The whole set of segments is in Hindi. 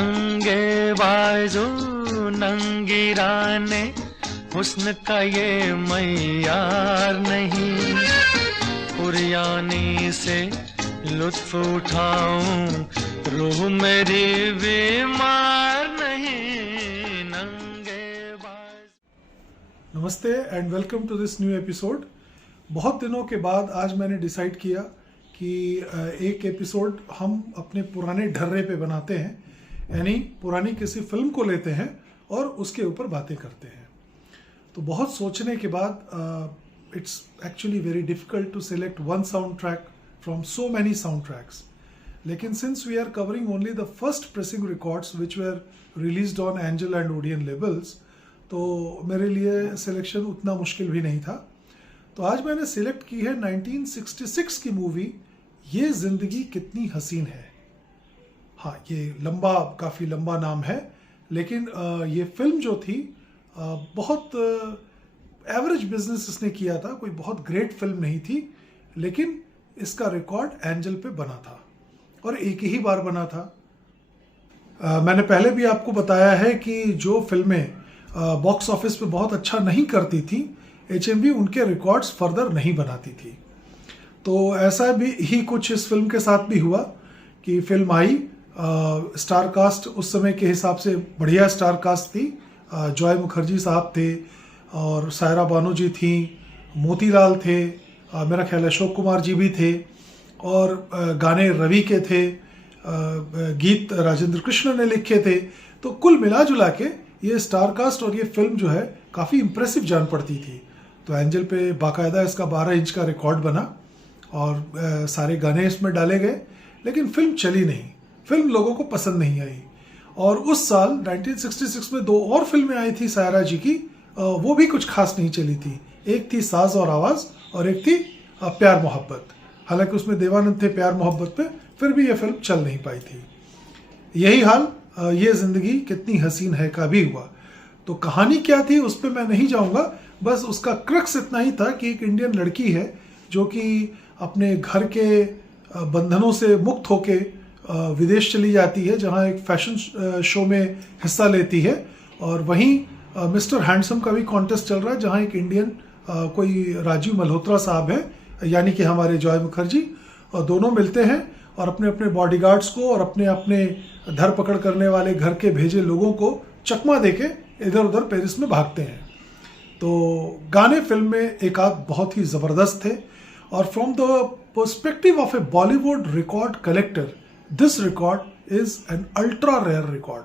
नंगे बाजू नंगी राने, हुस्न का ये मयार नहीं। पुरयानी से लुत्फ उठाऊं, रूह मेरी बीमार नहीं। नंगे बाज। नमस्ते and welcome to this new episode. बहुत दिनों के बाद आज मैंने डिसाइड किया कि एक एपिसोड हम अपने पुराने ढर्रे पे बनाते हैं, यानी पुरानी किसी फिल्म को लेते हैं और उसके ऊपर बातें करते हैं। तो बहुत सोचने के बाद it's actually very difficult to select one sound track from so many sound tracks, लेकिन since we are covering only the first pressing records which were released on Angel and Odeon labels, तो मेरे लिए सिलेक्शन उतना मुश्किल भी नहीं था। तो आज मैंने सिलेक्ट की है 1966 की मूवी ये जिंदगी कितनी हसीन है। हाँ, ये काफ़ी लंबा नाम है, लेकिन ये फिल्म जो थी बहुत एवरेज बिजनेस इसने किया था, कोई बहुत ग्रेट फिल्म नहीं थी, लेकिन इसका रिकॉर्ड एंजल पे बना था और एक ही बार बना था। मैंने पहले भी आपको बताया है कि जो फिल्में बॉक्स ऑफिस पे बहुत अच्छा नहीं करती थी, HMV उनके रिकॉर्ड्स फर्दर नहीं बनाती थी। तो ऐसा भी ही कुछ इस फिल्म के साथ भी हुआ कि फिल्म आई, स्टार कास्ट उस समय के हिसाब से बढ़िया स्टार कास्ट थी। जॉय मुखर्जी साहब थे और सायरा बानो जी थी, मोतीलाल थे, मेरा ख्याल है अशोक कुमार जी भी थे, और गाने रवि के थे, गीत राजेंद्र कृष्ण ने लिखे थे। तो कुल मिला जुला के ये स्टार कास्ट और ये फिल्म जो है काफ़ी इम्प्रेसिव जान पड़ती थी। तो एंजल पे बाकायदा इसका 12 इंच का रिकॉर्ड बना और सारे गाने इसमें डाले गए, लेकिन फिल्म चली नहीं, फिल्म लोगों को पसंद नहीं आई। और उस साल 1966 में 2 और फिल्में आई थी सायरा जी की, वो भी कुछ खास नहीं चली थी। एक थी साज और आवाज़ और एक थी प्यार मोहब्बत। हालांकि उसमें देवानंद थे प्यार मोहब्बत पे, फिर भी ये फिल्म चल नहीं पाई थी। यही हाल ये जिंदगी कितनी हसीन है का भी हुआ। तो कहानी क्या थी उस पर मैं नहीं जाऊंगा, बस उसका क्रक्स इतना ही था कि एक इंडियन लड़की है जो कि अपने घर के बंधनों से मुक्त होके विदेश चली जाती है, जहां एक फैशन शो में हिस्सा लेती है, और वहीं मिस्टर हैंडसम का भी कॉन्टेस्ट चल रहा है, जहां एक इंडियन कोई राजीव मल्होत्रा साहब हैं, यानी कि हमारे जॉय मुखर्जी, और दोनों मिलते हैं और अपने अपने बॉडीगार्ड्स को और अपने अपने धर पकड़ करने वाले घर के भेजे लोगों को चकमा देके इधर उधर पेरिस में भागते हैं। तो गाने फिल्म में एक आध बहुत ही ज़बरदस्त थे, और from the perspective of a Bollywood record collector, this record is an ultra rare record.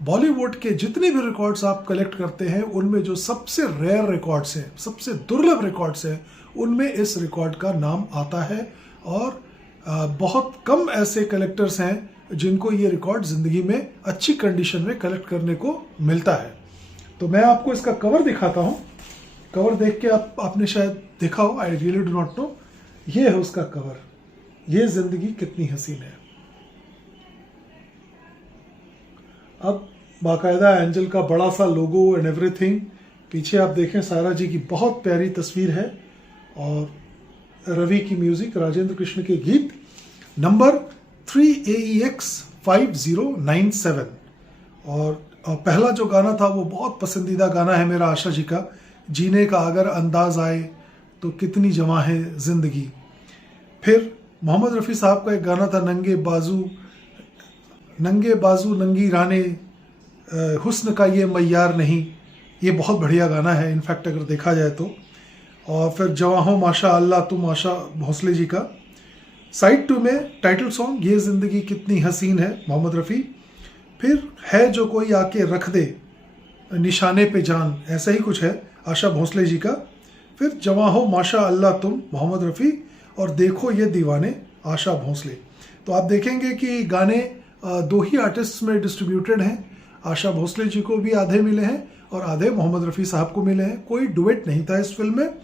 Bollywood के जितने भी रिकॉर्ड्स आप कलेक्ट करते हैं, उनमें जो सबसे रेयर रिकॉर्ड्स हैं, सबसे दुर्लभ रिकॉर्ड्स हैं, उनमें इस रिकॉर्ड का नाम आता है। और बहुत कम ऐसे कलेक्टर्स हैं जिनको ये रिकॉर्ड ज़िंदगी में अच्छी कंडीशन में कलेक्ट करने को मिलता है। तो मैं आपको इसका कवर दिखाता हूँ। कवर देख के आपने शायद देखा हो, I really do not know. ये है उसका कवर, ये जिंदगी कितनी हसीन है। अब बाकायदा एंजल का बड़ा सा लोगो एंड एवरीथिंग, पीछे आप देखें सायरा जी की बहुत प्यारी तस्वीर है, और रवि की म्यूजिक, राजेंद्र कृष्ण के गीत। नंबर 3AEX 5097, और पहला जो गाना था वो बहुत पसंदीदा गाना है मेरा आशा जी का, जीने का अगर अंदाज आए तो कितनी जमा है जिंदगी। फिर मोहम्मद रफ़ी साहब का एक गाना था नंगे बाजू नंगी राने, हुस्न का ये मयार नहीं, ये बहुत बढ़िया गाना है इनफैक्ट अगर देखा जाए तो। और फिर जवां हो माशा अल्लाह तुम, आशा भोसले जी का। साइड 2 में टाइटल सॉन्ग ये जिंदगी कितनी हसीन है, मोहम्मद रफ़ी। फिर है जो कोई आके रख दे निशाने पे जान, ऐसा ही कुछ है, आशा भोसले जी का। फिर जवां हो माशा अल्लाह तुम, मोहम्मद रफ़ी, और देखो ये दीवाने, आशा भोसले। तो आप देखेंगे कि गाने 2 ही आर्टिस्ट में डिस्ट्रीब्यूटेड हैं। आशा भोसले जी को भी आधे मिले हैं और आधे मोहम्मद रफ़ी साहब को मिले हैं। कोई डुएट नहीं था इस फिल्म में,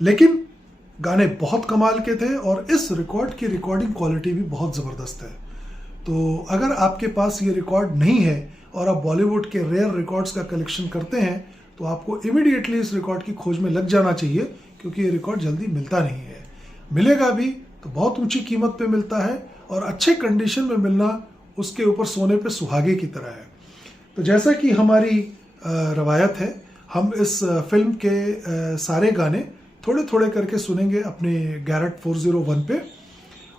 लेकिन गाने बहुत कमाल के थे और इस रिकॉर्ड की रिकॉर्डिंग क्वालिटी भी बहुत ज़बरदस्त है। तो अगर आपके पास ये रिकॉर्ड नहीं है और आप बॉलीवुड के रेयर रिकॉर्ड्स का कलेक्शन करते हैं, तो आपको इमीडिएटली इस रिकॉर्ड की खोज में लग जाना चाहिए, क्योंकि ये रिकॉर्ड जल्दी मिलता नहीं है। मिलेगा भी तो बहुत ऊंची कीमत पे मिलता है, और अच्छे कंडीशन में मिलना उसके ऊपर सोने पे सुहागे की तरह है। तो जैसा कि हमारी रवायत है, हम इस फिल्म के सारे गाने थोड़े थोड़े करके सुनेंगे अपने गैरेट 401 पे।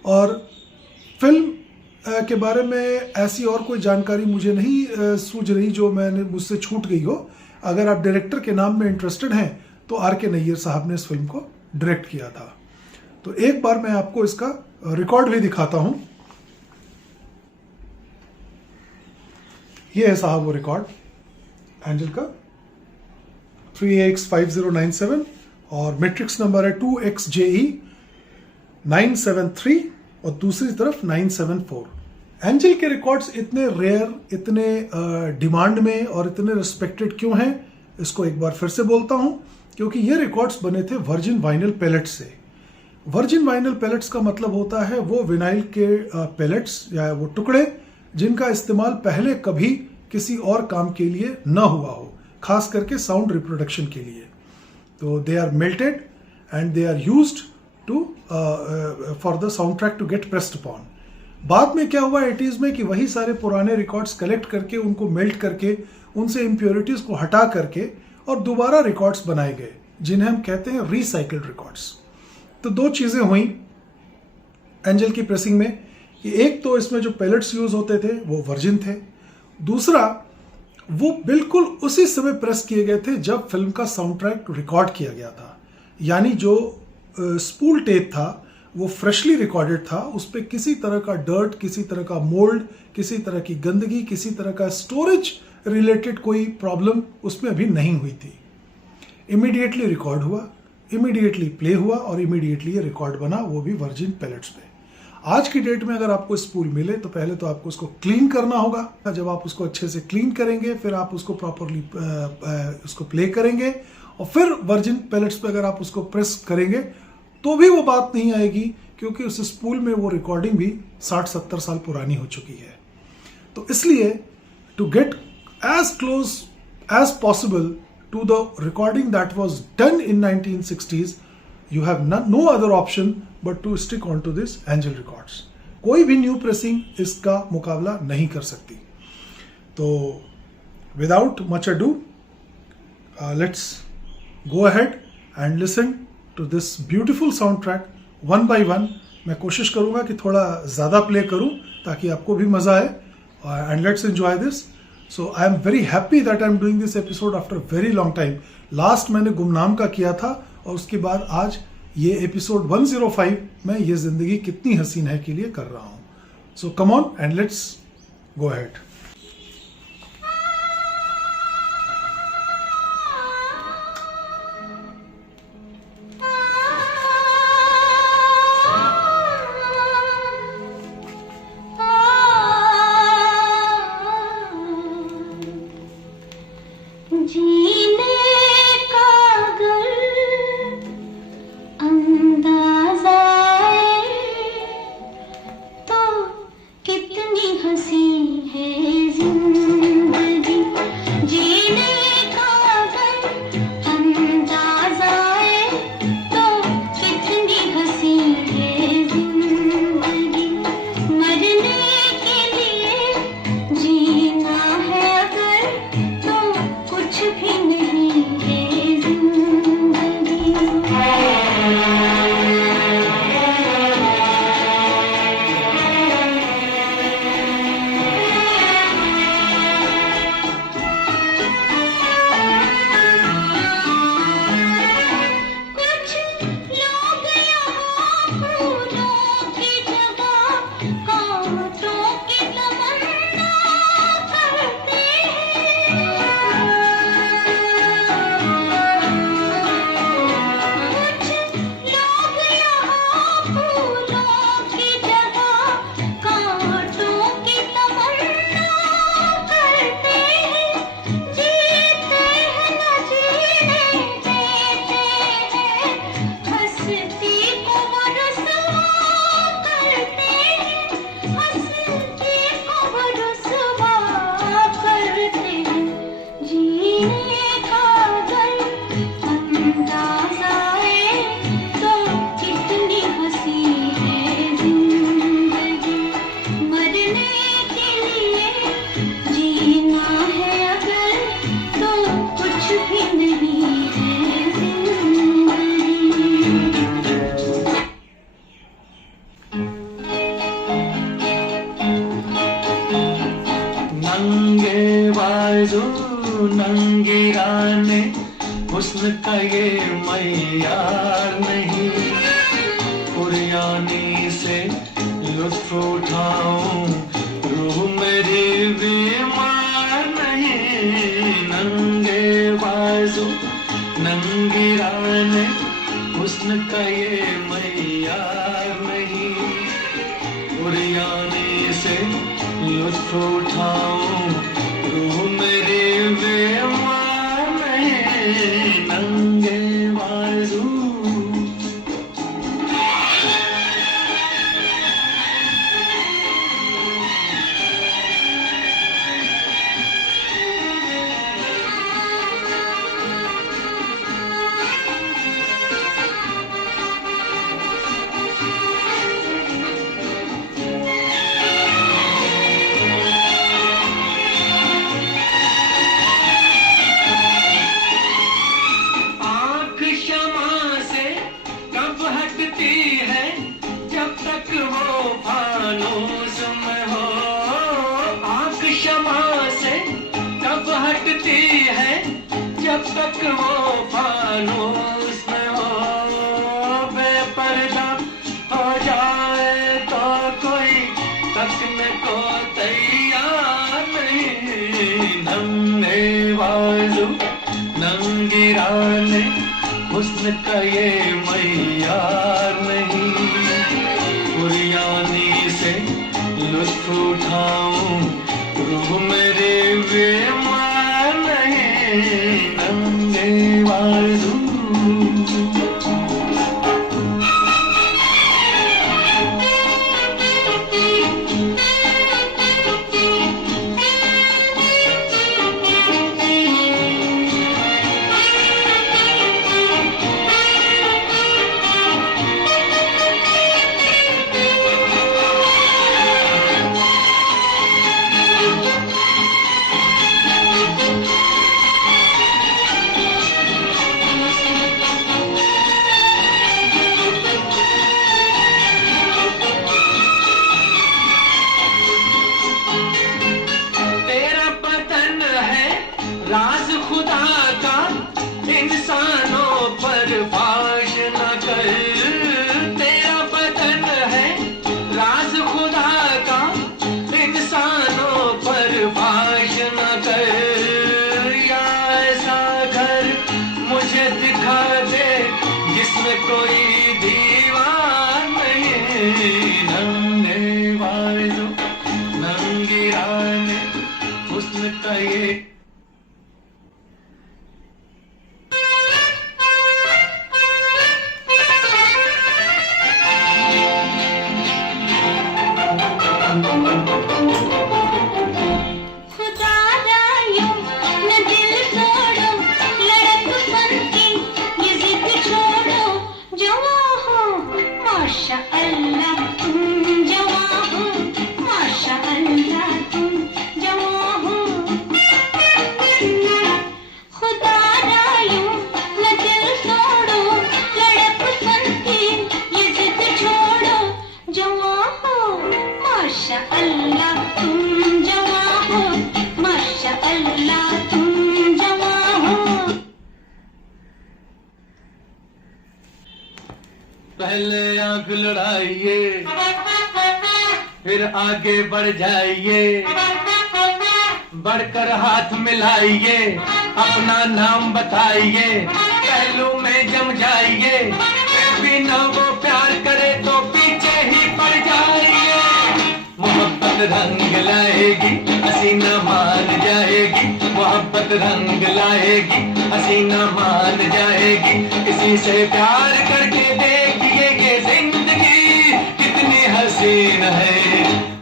और फिल्म के बारे में ऐसी और कोई जानकारी मुझे नहीं सूझ रही जो मुझसे छूट गई हो। अगर आप डायरेक्टर के नाम में इंटरेस्टेड हैं तो R.K. नैयर साहब ने इस फिल्म को डायरेक्ट किया था। तो एक बार मैं आपको इसका रिकॉर्ड भी दिखाता हूं। ये है साहब वो रिकॉर्ड एंजल का, 3AX5097 और मैट्रिक्स नंबर है 2XJE 973 और दूसरी तरफ 974। एंजल के रिकॉर्ड्स इतने रेयर, इतने डिमांड में और इतने रिस्पेक्टेड क्यों हैं, इसको एक बार फिर से बोलता हूं, क्योंकि ये रिकॉर्ड्स बने थे वर्जिन वाइनल पेलेट्स से। वर्जिन वाइनल पेलेट्स का मतलब होता है वो विनाइल के पेलेट्स या वो टुकड़े जिनका इस्तेमाल पहले कभी किसी और काम के लिए न हुआ हो, खास करके साउंड रिप्रोडक्शन के लिए। तो they are melted and they are used to for the sound track to get pressed upon. बाद में क्या हुआ 80s में कि वही सारे पुराने रिकॉर्ड्स कलेक्ट करके उनको मेल्ट करके उनसे इम्प्योरिटीज को हटा करके और दोबारा रिकॉर्ड्स बनाए गए, जिन्हें हम कहते हैं रिसाइकल्ड रिकॉर्ड्स। तो दो चीजें हुई एंजल की प्रेसिंग में कि एक तो इसमें जो पैलेट्स यूज होते थे वो वर्जिन थे, दूसरा वो बिल्कुल उसी समय प्रेस किए गए थे जब फिल्म का साउंड ट्रैक रिकॉर्ड किया गया था। यानी जो स्पूल टेप था वो फ्रेशली रिकॉर्डेड था, उस पर किसी तरह का डर्ट, किसी तरह का मोल्ड, किसी तरह की गंदगी, किसी तरह का स्टोरेज रिलेटेड कोई प्रॉब्लम उसमें अभी नहीं हुई थी। इमीडिएटली रिकॉर्ड हुआ, इमीडिएटली प्ले हुआ और इमीडिएटली ये रिकॉर्ड बना, वो भी वर्जिन पैलेट्स पे। आज की डेट में अगर आपको स्पूल मिले तो पहले तो आपको उसको क्लीन करना होगा। जब आप उसको अच्छे से क्लीन करेंगे फिर आप उसको प्रॉपरली उसको प्ले करेंगे और फिर वर्जिन पैलेट्स पे अगर आप उसको प्रेस करेंगे तो भी वो बात नहीं आएगी, क्योंकि उस स्पूल में वो रिकॉर्डिंग भी 60-70 साल पुरानी हो चुकी है। तो इसलिए to get as close as possible to the recording that was done in 1960s, you have no other option but to stick on to this Angel Records. कोई भी न्यू प्रेसिंग इसका मुकाबला नहीं कर सकती। तो without much ado, let's go ahead and listen to this beautiful soundtrack one by one. मैं कोशिश करूंगा कि थोड़ा ज़्यादा प्ले करूं ताकि आपको भी मज़ा आए, and let's enjoy this. So I am very happy that I am doing this episode after a very long time. Last मैंने गुमनाम का किया था और उसके बाद आज ये एपिसोड 105 मैं ये जिंदगी कितनी हसीन है के लिए कर रहा हूँ। So come on and let's go ahead. कितनी हसी है बाजू नंगी राने हुस्न का ये मयार नहीं, कुर्बानी से लुत्फ उठाऊं रूह मेरी बीमार नहीं, नंगे बाजू नंगी राने हुस्न का ये मयार नहीं, कुर्बानी से लुत्फ उठाऊं रूह मेरी बीमार नहीं, नंगे बाजू। जब तक वो फानूस में हो, बेपर्दा हो जाए तो कोई तकने को तैयार नहीं, नंगे बाजू नंगी राने हुस्न का ये मयार नहीं, कुर्बानी से लुत्फ उठाऊं रूह मेरे बेमार नहीं, नंगे बाजू। राज खुदा का इंसानों पर फाश न कर, तेरा बदन है राज खुदा का इंसानों पर फाश न कर, या ऐसा घर मुझे दिखा दे जिसमें कोई दीवार नहीं, नंगे बाजू नंगी राने हुस्न का ये। पहले आंख लड़ाइए फिर आगे बढ़ जाइए, बढ़कर हाथ मिलाइए अपना नाम बताइए, पहलू में जम जाइए, फिर भी न वो प्यार करे तो पीछे ही पड़ जाइए, मोहब्बत रंग लाएगी हसीना मान जाएगी, मोहब्बत रंग लाएगी हसीना मान जाएगी, किसी से प्यार करके देखिए कि जिंदगी कितनी हसीन है,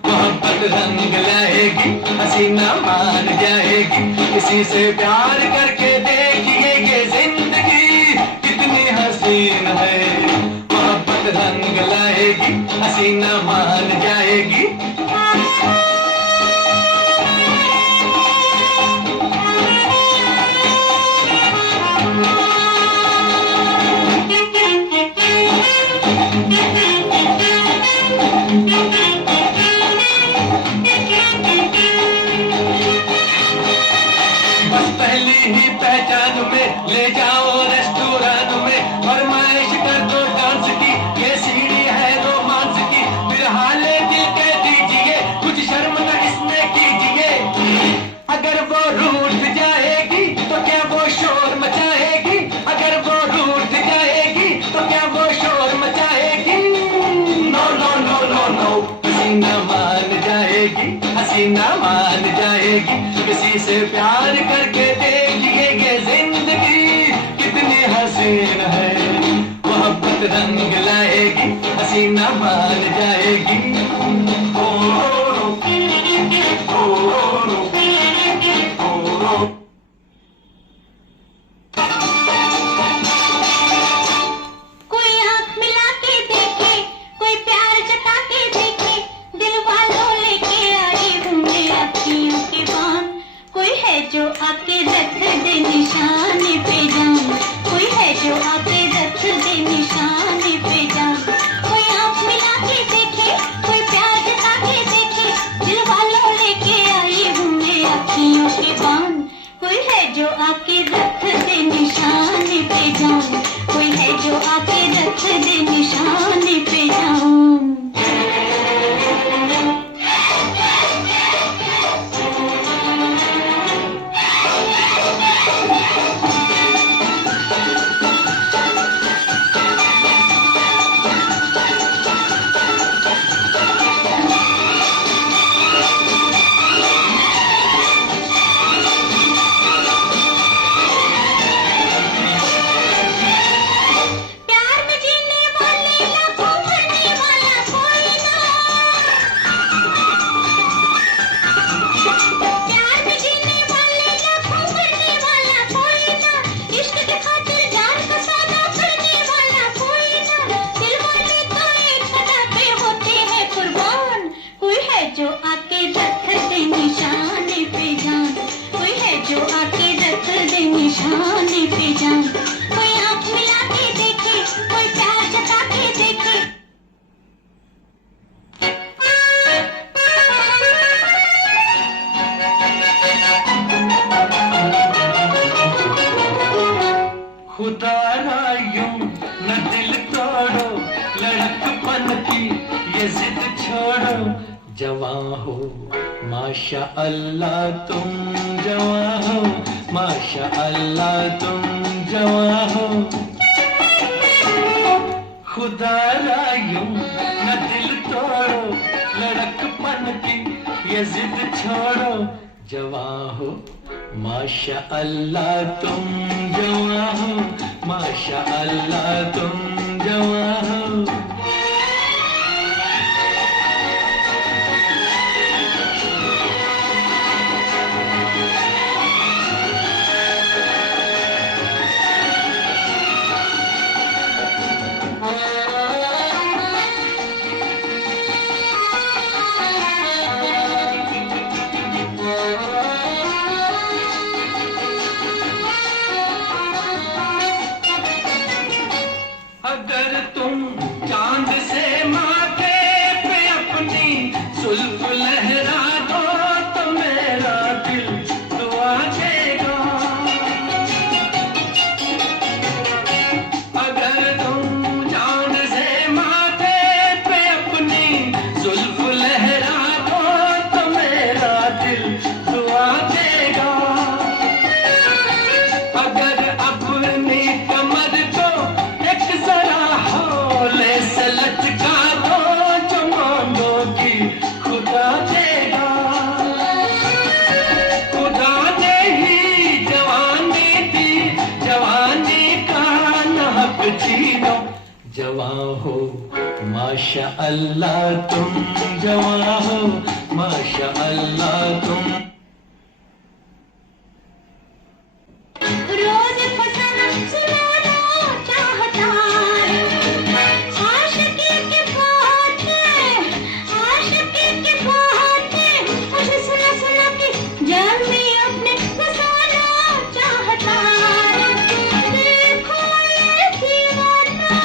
मोहब्बत रंग लाएगी हसीना मान जाएगी, किसी से प्यार करके देखिए कि जिंदगी कितनी हसीन है, मोहब्बत रंग लाएगी हसीना मान जाएगी। ही पहचान में ले जाओ रेस्टोरेंट में, फरमाइश कर दो डांस की, ये सीढ़ी है रोमांस की, फिर हाले दिल के दीजिए, कुछ शर्म न इसमें कीजिए। अगर वो रूठ जाएगी तो क्या वो शोर मचाएगी, अगर वो रूठ जाएगी तो क्या वो शोर मचाएगी। No no no no no, हसीना मान जाएगी, हसीना मान जाएगी, किसी से प्यार करके देखिए ये जिंदगी कितनी हसीन है, मोहब्बत रंग लाएगी, हसीना मान जाएगी। ओ, ओ, ओ, ओ, कोई आंख मिला के देखे, कोई प्यार जता के देखे, दिल वालों लेके आई घूमे अखियों के बान। कोई है जो आके रख दे निशाने पे जान, कोई है जो आके रख दे निशाने पे जान। कोई आंख मिला के देखे, कोई प्यार जता के देखे, दिल वालों लेके आई घूमे अखियों के बान। कोई है जो आके रख दे निशाने पे जान, कोई है जो आके रख दे निशाने पे जान। प्यार में जीने वाले लाखों मरने वाला कोई ना, प्यार में जीने वाले लाखों मरने वाला कोई ना, इश्क के खातिर जान का सौदा करने वाला कोई ना। दिल वाले तो एक सदा पे होते हैं कुर्बान। कोई है जो आके रख दे निशाने पे जान, कोई है जो आके रख दे निशाने पे जान। कोई आंख मिला के देखे, कोई प्यार जता के देखे। खुदा ना यूं न दिल तोड़ो, लड़कपन की ये जिद छोड़ो, जवां हो माशा अल्लाह तुम जवां हो, माशा अल्लाह तुम जवां हो। खुदा ना यूं न दिल तोड़ो, लड़कपन की ये जिद छोड़ो, जवां हो माशा अल्लाह तुम जवां हो, माशा अल्लाह तुम जवां हो। अगर तुम चांद से माथे पे अपनी जुल्फ लहरा दो तो मेरा दिल दुआ देगा। अगर तुम चांद से माथे पे अपनी जुल्फ लहरा दो तो मेरा दिल दुआ देगा। अगर अपनी कमर को एक जरा हौले से लटका दो, जो मांगोगी खुदा देगा। खुदा ने ही जवानी दी, जवानी का न हक छीनो, जवां हो माशा अल्लाह तुम जवां हो, माशा अल्लाह तुम। रोज फसाना सुनाना चाहता है, आशिकी के बातें, आशिकी के बातें, मुझे सुना सुना के जल्दी अपने फसाना चाहता है। देखो ये दीवाना,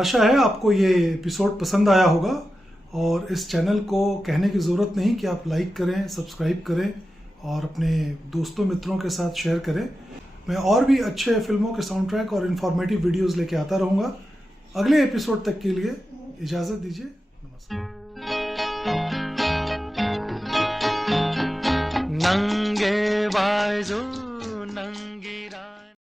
आशा है आपको ये एपिसोड पसंद आया होगा, और इस चैनल को कहने की ज़रूरत नहीं कि आप लाइक करें, सब्सक्राइब करें और अपने दोस्तों मित्रों के साथ शेयर करें। मैं और भी अच्छे फिल्मों के साउंड ट्रैक और इन्फॉर्मेटिव वीडियोस लेके आता रहूँगा। अगले एपिसोड तक के लिए इजाज़त दीजिए। नमस्कार। नंगे बाजू नंगी रात।